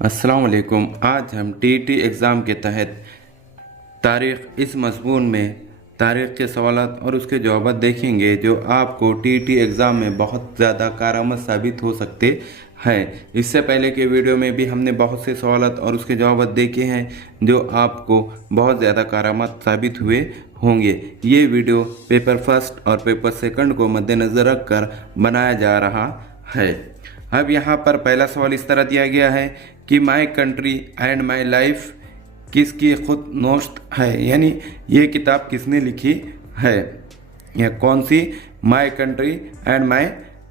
अस्सलाम वालेकुम। आज हम टीईटी एग्ज़ाम के तहत तारीख़ इस मज़मून में तारीख़ के सवालात और उसके जवाब देखेंगे जो आपको टीईटी एग्ज़ाम में बहुत ज़्यादा कारआमद साबित हो सकते हैं। इससे पहले के वीडियो में भी हमने बहुत से सवालात और उसके जवाब देखे हैं जो आपको बहुत ज़्यादा कारआमद साबित हुए होंगे। ये वीडियो पेपर फर्स्ट और पेपर सेकंड को मद्देनज़र रख कर बनाया जा रहा है। अब यहाँ पर पहला सवाल इस तरह दिया गया है कि माई कंट्री एंड माई लाइफ किसकी खुद नोश्त है, यानी ये किताब किसने लिखी है, या कौन सी, my country and my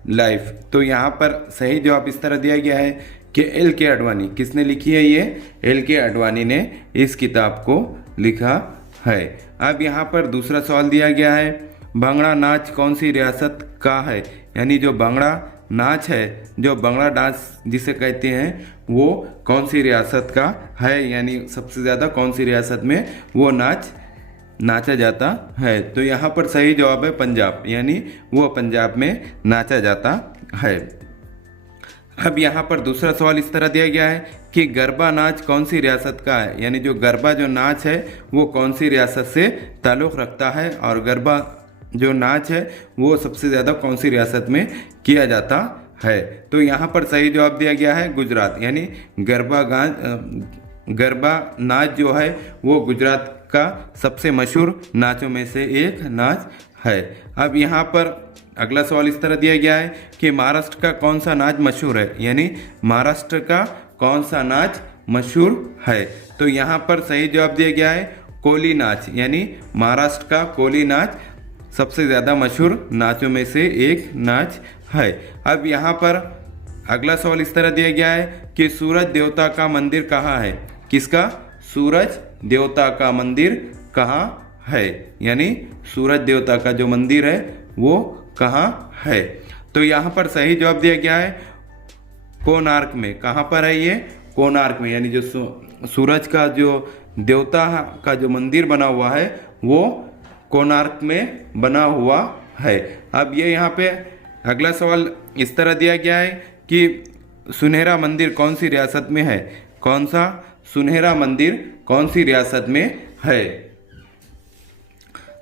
life. तो यहाँ पर सही जवाब इस तरह दिया गया है कि एल के अडवाणी। किसने लिखी है? ये एल के अडवाणी ने इस किताब को लिखा है। अब यहाँ पर दूसरा सवाल दिया गया है, भांगड़ा नाच कौन सी रियासत का है, यानी जो भांगड़ा नाच है, जो भांगड़ा डांस जिसे कहते हैं, वो कौन सी रियासत का है, यानी सबसे ज़्यादा कौन सी रियासत में वो नाच नाचा जाता है। तो यहाँ पर सही जवाब है पंजाब, यानी वो पंजाब में नाचा जाता है। अब यहाँ पर दूसरा सवाल इस तरह दिया गया है कि गरबा नाच कौन सी रियासत का है, यानी जो गरबा जो नाच है वो कौन सी रियासत से ताल्लुक़ रखता है, और गरबा जो नाच है वो सबसे ज़्यादा कौन सी रियासत में किया जाता है। तो यहाँ पर सही जवाब दिया गया है गुजरात, यानी गरबा नाच जो है वो गुजरात का सबसे मशहूर नाचों में से एक नाच है। अब यहाँ पर अगला सवाल इस तरह दिया गया है कि महाराष्ट्र का कौन सा नाच मशहूर है, यानी महाराष्ट्र का कौन सा नाच मशहूर है। तो यहाँ पर सही जवाब दिया गया है कोली नाच, यानी महाराष्ट्र का कोली नाच सबसे ज़्यादा मशहूर नाचों में से एक नाच है। अब यहाँ पर अगला सवाल इस तरह दिया गया है कि सूरज देवता का मंदिर कहाँ है, किसका, सूरज देवता का मंदिर कहाँ है, यानी सूरज देवता का जो मंदिर है वो कहाँ है। तो यहाँ पर सही जवाब दिया गया है कोणार्क में। कहाँ पर है ये? कोणार्क में, यानी जो सूरज का जो देवता का जो मंदिर बना हुआ है वो कोणार्क में बना हुआ है। अब ये यहाँ पे अगला सवाल इस तरह दिया गया है कि सुनहरा मंदिर कौन सी रियासत में है, कौन सा सुनहरा मंदिर कौन सी रियासत में है।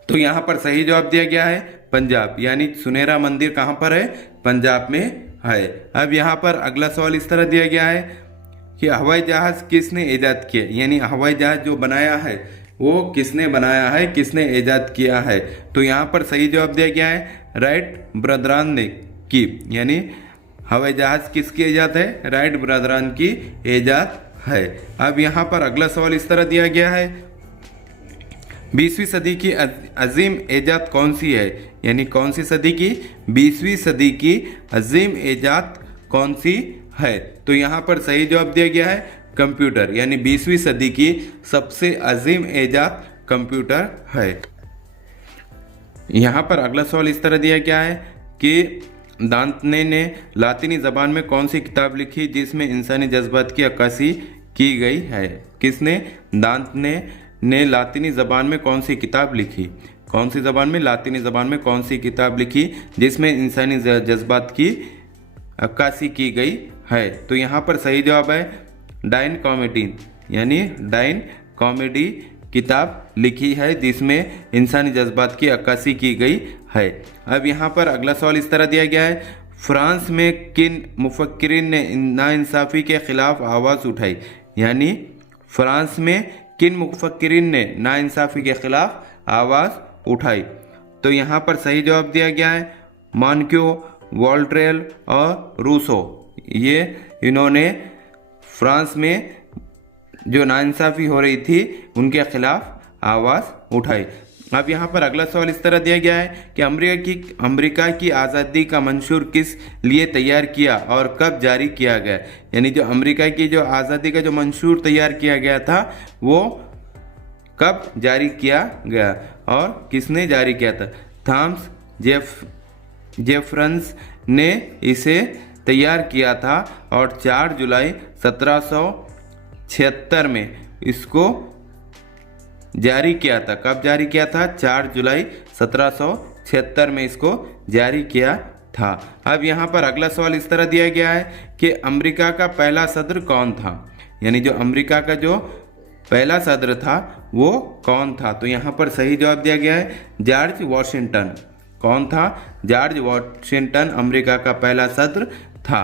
तो यहाँ पर सही जवाब दिया गया है पंजाब, यानी सुनहरा मंदिर कहाँ पर है, पंजाब में है। अब यहाँ पर अगला सवाल इस तरह दिया गया है कि हवाई जहाज़ किसने ईजाद किया, यानी हवाई जहाज़ जो बनाया है वो किसने बनाया है, किसने ईजाद किया है। तो यहाँ पर सही जवाब दिया गया है राइट ब्रदरान ने की, यानी हवाई जहाज़ किसकी ईजाद है, राइट ब्रदरान की ईजाद है। अब यहाँ पर अगला सवाल इस तरह दिया गया है 20वीं सदी की अजीम ईजाद कौन सी है, यानी कौन सी सदी की, 20वीं सदी की अजीम ईजाद कौन सी है। तो यहाँ पर सही जवाब दिया गया है कंप्यूटर, यानी 20वीं सदी की सबसे अजीम ईजाद कंप्यूटर है। यहाँ पर अगला सवाल इस तरह दिया गया है कि दांतने ने लातिनी ज़बान में कौन सी किताब लिखी जिसमें इंसानी जज्बात की अक्कासी की गई है। किसने? दांतने ने लातिनी ज़बान में कौन सी किताब लिखी, कौन सी ज़बान में, लातिनी ज़बान में कौन सी किताब लिखी जिसमें इंसानी जज्बात की अक्कासी की गई है। तो यहाँ पर सही जवाब है डाइन कॉमेडी, यानी डाइन कॉमेडी किताब लिखी है जिसमें इंसानी जज्बात की अक्कासी की गई है। अब यहाँ पर अगला सवाल इस तरह दिया गया है फ्रांस में किन मुफक्किरीन ने नाइंसाफ़ी के खिलाफ आवाज़ उठाई, यानी फ्रांस में किन मुफक्किरीन ने नाइंसाफ़ी के खिलाफ आवाज़ उठाई। तो यहाँ पर सही जवाब दिया गया है मॉन्क्यो, वॉल्टेयर और रूसो। ये इन्होंने फ्रांस में जो नाइंसाफ़ी हो रही थी उनके खिलाफ आवाज़ उठाई। अब यहाँ पर अगला सवाल इस तरह दिया गया है कि अमेरिका की आज़ादी का मंशूर किस लिए तैयार किया और कब जारी किया गया, यानी जो अमेरिका की जो आज़ादी का जो मंशूर तैयार किया गया था वो कब जारी किया गया और किसने जारी किया था। थॉमस जेफरसन ने इसे तैयार किया था और 4 जुलाई 1776 में इसको जारी किया था। कब जारी किया था? 4 जुलाई 1776 में इसको जारी किया था। अब यहाँ पर अगला सवाल इस तरह दिया गया है कि अमेरिका का पहला सदर कौन था, यानी जो अमेरिका का जो पहला सदर था वो कौन था? तो यहाँ पर सही जवाब दिया गया है जॉर्ज वॉशिंगटन। कौन था? जॉर्ज वॉशिंगटन अमेरिका का पहला सदर था।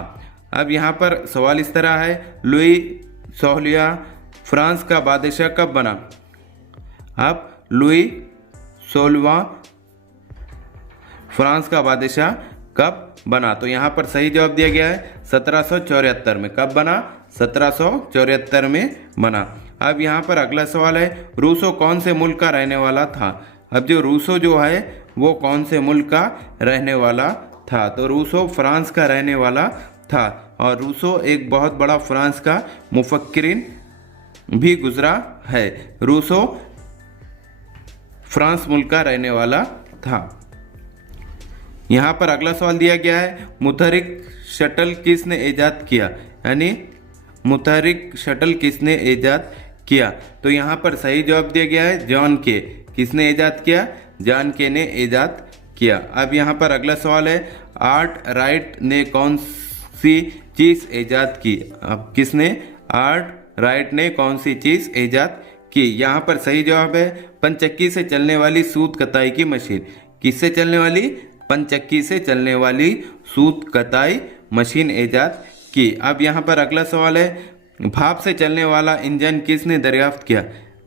अब यहाँ पर सवाल इस तरह है, लुई 16वां फ्रांस का बादशाह कब बना? अब लुई 16वां फ्रांस का बादशाह कब बना? तो यहाँ पर सही जवाब दिया गया है 1774 में। कब बना? 1774 में बना। अब यहाँ पर अगला सवाल है, रूसो कौन से मुल्क का रहने वाला था? अब जो रूसो जो है वो कौन से मुल्क का रहने वाला था? तो रूसो फ्रांस का रहने वाला था, और रूसो एक बहुत बड़ा फ्रांस का मुफक्किरीन भी गुजरा है। रूसो फ्रांस मुल्क का रहने वाला था। यहाँ पर अगला सवाल दिया गया है, मुतहरिक शटल किसने ईजाद किया? यानी मुतहरिक शटल किसने ईजाद किया? तो यहाँ पर सही जवाब दिया गया है जॉन के। किसने ईजाद किया? जॉन के ने ईजाद किया। अब यहाँ पर अगला सवाल है, आर्ट राइट ने कौन सी चीज़ ईजाद की? अब किसने? आर्ट राइट ने कौन सी चीज़ ईजाद की? यहाँ पर सही जवाब है पंचक्की से चलने वाली सूत कताई की मशीन। किससे चलने वाली? पंचक्की से चलने वाली सूत कताई मशीन ईजाद की। अब यहाँ पर अगला सवाल है, भाप से चलने वाला इंजन किसने दरियाफ्त किया?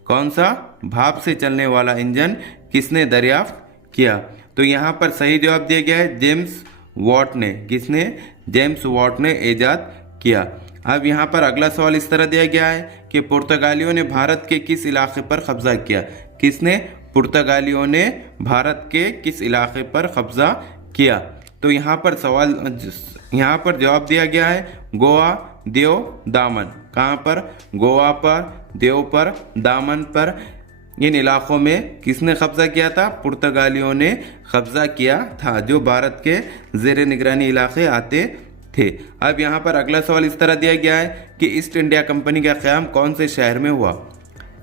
कौन सा? भाप से चलने वाला इंजन किसने दरियाफ्त किया? तो यहाँ पर सही जवाब दिया गया है जेम्स वॉट ने। किसने? जेम्स वॉट ने ईजाद किया। अब यहाँ पर अगला सवाल इस तरह दिया गया है कि पुर्तगालियों ने भारत के किस इलाके पर कब्जा किया? किसने? पुर्तगालियों ने भारत के किस इलाके पर कब्जा किया? तो यहाँ पर जवाब दिया गया है गोवा, देव, दामन। कहाँ पर? गोवा पर, देव पर, दामन पर। इन इलाकों में किसने कब्जा किया था? पुर्तगालियों ने कब्जा किया था, जो भारत के ज़ेर निगरानी इलाके आते थे। अब यहाँ पर अगला सवाल इस तरह दिया गया है कि ईस्ट इंडिया कंपनी का क़याम कौन से शहर में हुआ?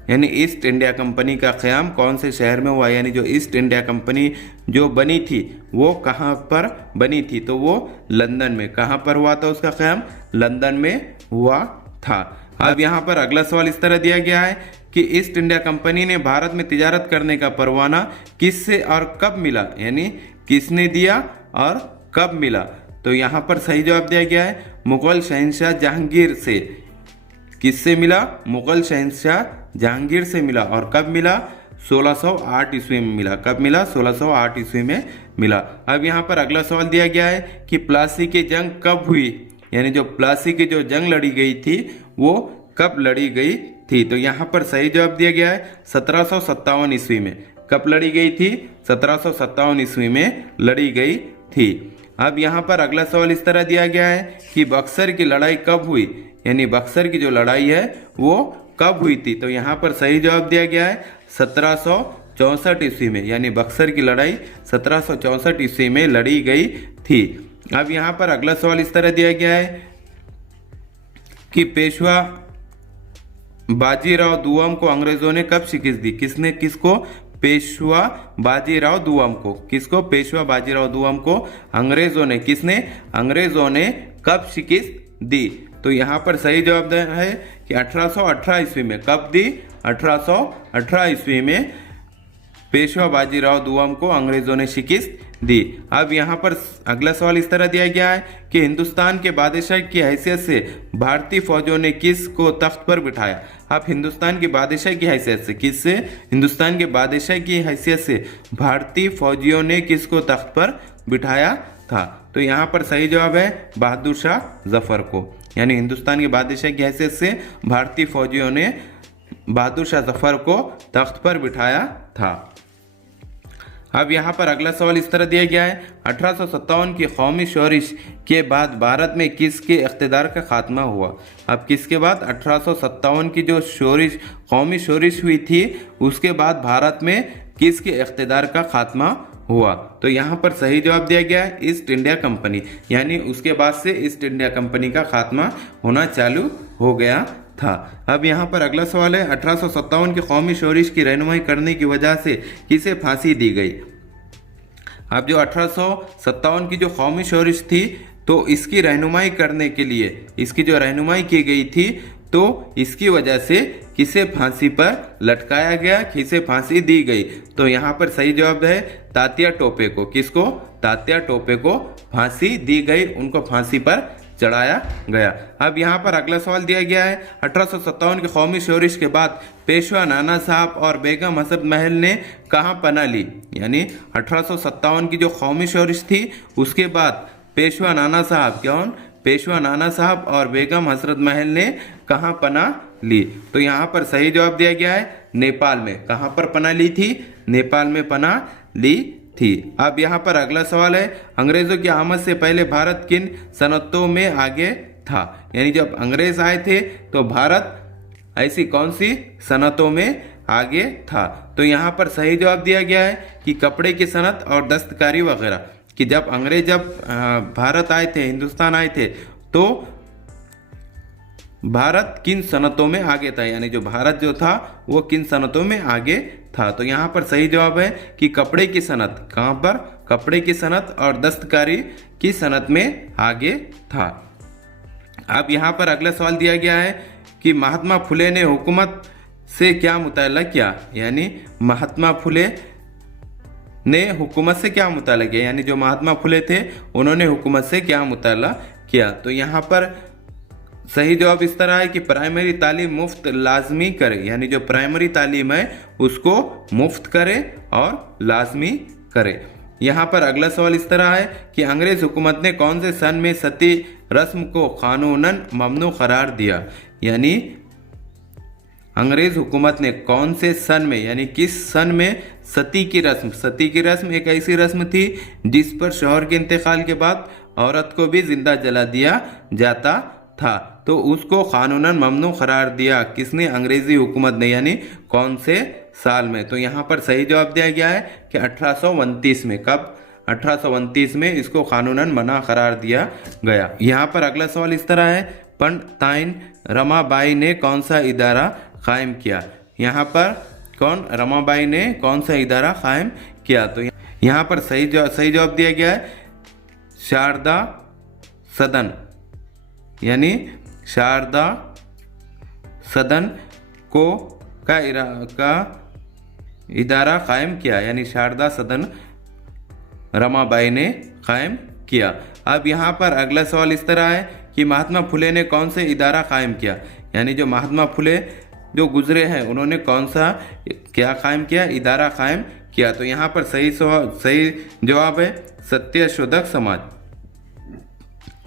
यानी ईस्ट इंडिया कंपनी का क़याम कौन से शहर में हुआ? यानी जो ईस्ट इंडिया कंपनी जो बनी थी वो कहाँ पर बनी थी? तो वो लंदन में। कहाँ पर हुआ था उसका क़याम? लंदन में हुआ था। अब यहाँ पर अगला सवाल इस तरह दिया गया है कि ईस्ट इंडिया कंपनी ने भारत में तिजारत करने का परवाना किससे और कब मिला? यानी किसने दिया और कब मिला? तो यहाँ पर सही जवाब दिया गया है मुगल शहंशाह जहांगीर से। किससे मिला? मुगल शहंशाह जहांगीर से मिला। और कब मिला? 1608 ईस्वी में मिला। कब मिला? 1608 ईस्वी में मिला। अब यहाँ पर अगला सवाल दिया गया है कि प्लासी की जंग कब हुई? यानी जो प्लासी की जो जंग लड़ी गई थी वो कब लड़ी गई थी? तो यहाँ पर सही जवाब दिया गया है 1757 ईस्वी में। कब लड़ी गई थी? 1757 ईस्वी में लड़ी गई थी। अब यहाँ पर अगला सवाल इस तरह दिया गया है कि बक्सर की लड़ाई कब हुई? यानी बक्सर की जो लड़ाई है वो कब हुई थी? तो यहाँ पर सही जवाब दिया गया है 1764 ईस्वी में। यानी बक्सर की लड़ाई 1764 ईस्वी में लड़ी गई थी। अब यहाँ पर अगला सवाल इस तरह दिया गया है कि पेशवा बाजीराव दुआम को अंग्रेजों ने कब शिकस्त दी? किसने? किसको? पेशवा बाजीराव दुआम को। किसको? पेशवा बाजीराव दुआम को अंग्रेजों ने। किसने? अंग्रेजों ने कब शिकस्त दी? तो यहाँ पर सही जवाब है कि 1818 ईस्वी में। कब दी? 1818 ईस्वी में पेशवा बाजीराव दुआम को अंग्रेजों ने शिकस्त दी। अब यहाँ पर अगला सवाल इस तरह दिया गया है कि हिंदुस्तान के बादशाह की हैसियत से भारतीय फौजों ने किस को तख्त पर बिठाया? अब हिंदुस्तान के बादशाह की हैसियत से, किससे? हिंदुस्तान के बादशाह की हैसियत से भारतीय फौजियों ने किसको तख्त पर बिठाया था? तो यहाँ पर सही जवाब है बहादुर शाह जफर को। यानी हिंदुस्तान के बादशाह की हैसियत से भारतीय फौजियों ने बहादुर शाह जफर को तख्त पर बिठाया था। अब यहाँ पर अगला सवाल इस तरह दिया गया है 1857 की कौमी शोरिश के बाद भारत में किसके इक़्तिदार का खात्मा हुआ? अब किसके बाद? 1857 की जो कौमी शोरिश हुई थी उसके बाद भारत में किसके इक़्तिदार का खात्मा हुआ? तो यहाँ पर सही जवाब दिया गया है ईस्ट इंडिया कंपनी। यानी उसके बाद से ईस्ट इंडिया कंपनी का खात्मा होना चालू हो गया था। अब यहाँ पर अगला सवाल है 1857 की कौमी शोरिश की रहनुमाई करने की वजह से किसे फांसी दी गई? अब जो 1857 की जो कौमी शोरिश थी तो इसकी रहनुमाई करने के लिए, इसकी जो रहनुमाई की गई थी तो इसकी वजह से किसे फांसी पर लटकाया गया, किसे फांसी दी गई। तो यहाँ पर सही जवाब है तात्या टोपे को। किसको? तात्या टोपे को फांसी दी गई, उनको फांसी पर चढ़ाया गया। अब यहाँ पर अगला सवाल दिया गया है 1857 के कौमी शोरिश के बाद पेशवा नाना साहब और बेगम हसरत महल ने कहाँ पनाह ली। यानी 1857 की जो कौमी शोरिश थी उसके बाद पेशवा नाना साहब, कौन? पेशवा नाना साहब और बेगम हसरत महल ने कहाँ पनाह ली। तो यहाँ पर सही जवाब दिया गया है नेपाल में। कहाँ पर पनाह ली थी? नेपाल में पनाह ली थी। अब यहाँ पर अगला सवाल है अंग्रेजों की आमद से पहले भारत किन सनतों में आगे था। यानी जब अंग्रेज आए थे तो भारत ऐसी कौन सी सनतों में आगे था। तो यहाँ पर सही जवाब दिया गया है कि कपड़े की सनत और दस्तकारी वगैरह। कि जब अंग्रेज भारत आए थे, हिंदुस्तान आए थे, तो भारत किन सनतों में आगे था। यानी जो भारत जो था वो किन सनतों में आगे था। तो यहाँ पर सही जवाब है कि कपड़े की सनत। कहाँ पर? कपड़े की सनत और दस्तकारी की सनत में आगे था। अब यहाँ पर अगला सवाल दिया गया है कि महात्मा फुले ने हुकूमत से क्या मुताला किया। यानी महात्मा फुले ने हुकूमत से क्या मुताला किया। यानी जो महात्मा फुले थे उन्होंने हुकूमत से क्या मुताला किया। तो यहाँ पर सही जवाब इस तरह है कि प्राइमरी तालीम मुफ्त लाजमी करे। यानी जो प्राइमरी तालीम है उसको मुफ्त करे और लाजमी करे। यहाँ पर अगला सवाल इस तरह है कि अंग्रेज हुकूमत ने कौन से सन में सती रस्म को कानूनन ममनू करार दिया। यानी अंग्रेज हुकूमत ने कौन से सन में, यानी किस सन में सती की रस्म। सती की रस्म एक ऐसी रस्म थी जिस पर शौहर के इंतकाल के बाद औरत को भी जिंदा जला दिया जाता था। तो उसको कानूनन ममनू करार दिया किसने? अंग्रेजी हुकूमत ने। यानी कौन से साल में? तो यहाँ पर सही जवाब दिया गया है कि 1829 में। कब? 1829 में इसको कानूनन मना करार दिया गया। यहाँ पर अगला सवाल इस तरह है पंडिताइन रमाबाई ने कौन सा इदारा कायम किया। यहाँ पर कौन? रमाबाई ने कौन सा इदारा कायम किया। तो यहाँ पर सही जवाब दिया गया है शारदा सदन। यानी शारदा सदन का इदारा कायम किया। यानी शारदा सदन रमाबाई ने कायम किया। अब यहाँ पर अगला सवाल इस तरह है कि महात्मा फुले ने कौन से इदारा कायम किया। यानी जो महात्मा फुले जो गुजरे हैं उन्होंने कौन सा क्या कायम किया? इदारा कायम किया। तो यहाँ पर सही जवाब है सत्यशोधक समाज।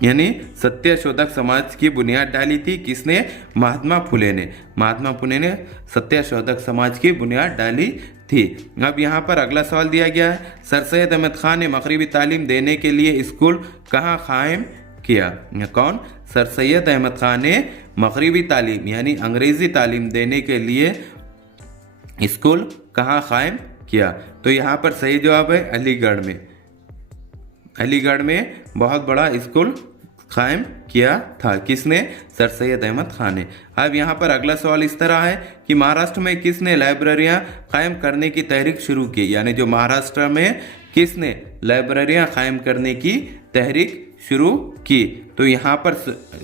यानी सत्यशोधक समाज की बुनियाद डाली थी किसने? महात्मा फुले ने। महात्मा फुले ने सत्यशोधक समाज की बुनियाद डाली थी। अब यहाँ पर अगला सवाल दिया गया है सर सैयद अहमद खान ने मगरिबी तालीम देने के लिए स्कूल कहाँ कायम किया। कौन? सर सैयद अहमद खान ने मगरिबी तालीम यानी अंग्रेजी तालीम देने के लिए स्कूल कहाँ कायम किया। तो यहाँ पर सही जवाब है अलीगढ़ में। अलीगढ़ में बहुत बड़ा स्कूल कायम किया था। किसने? सर सैयद अहमद खान ने। अब यहाँ पर अगला सवाल इस तरह है कि महाराष्ट्र में किसने लाइब्रेरियाँ कायम करने की तहरीक शुरू की। यानी जो महाराष्ट्र में किसने लाइब्रेरियाँ कायम करने की तहरीक शुरू की। तो यहाँ पर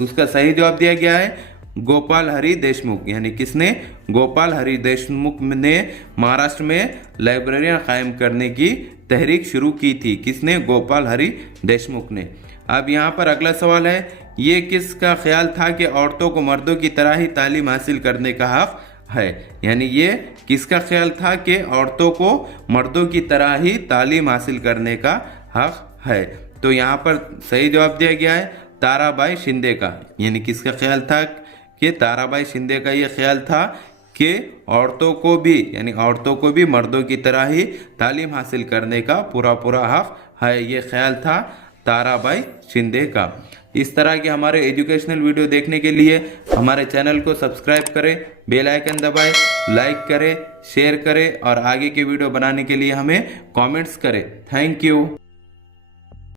उसका सही जवाब दिया गया है गोपाल हरि देशमुख। यानी किसने? गोपाल हरि देशमुख ने महाराष्ट्र में लाइब्रेरियाँ कायम करने की तहरीक शुरू की थी। किसने? गोपाल हरि देशमुख ने। अब यहाँ पर अगला सवाल है ये किसका ख्याल था कि औरतों को मर्दों की तरह ही तालीम हासिल करने का हक है। यानी ये किसका ख्याल था कि औरतों को मर्दों की तरह ही तालीम हासिल करने का हक है। तो यहाँ पर सही जवाब दिया गया है ताराबाई शिंदे का। यानी किसका ख्याल था कि ताराबाई शिंदे का ये ख्याल था कि औरतों को भी, यानी औरतों को भी मर्दों की तरह ही तालीम हासिल करने का पूरा हक है। ये ख्याल था ताराबाई शिंदे का। इस तरह के हमारे एजुकेशनल वीडियो देखने के लिए हमारे चैनल को सब्सक्राइब करें, बेल आइकन दबाएं, लाइक करें, शेयर करें और आगे के वीडियो बनाने के लिए हमें कमेंट्स करें। Thank you.